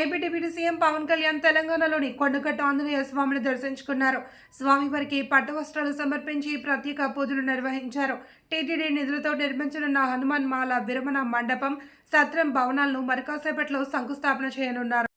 AP deputy CM Pawan Kalyan తెలంగాణలోని కొండగట్టు ఆంజనేయ స్వామిని దర్శించుకున్నారు. స్వామివారికి పట్టు వస్త్రాలు సమర్పించి ప్రత్యేక పూజలు నిర్వహించారు. టీటీడీ నిధులతో నిర్మించనున్న హనుమాన్ మాల విరమణ మండపం, సత్రం భవనాలను మరికాసేపట్లో శంకుస్థాపన చేయనున్నారు.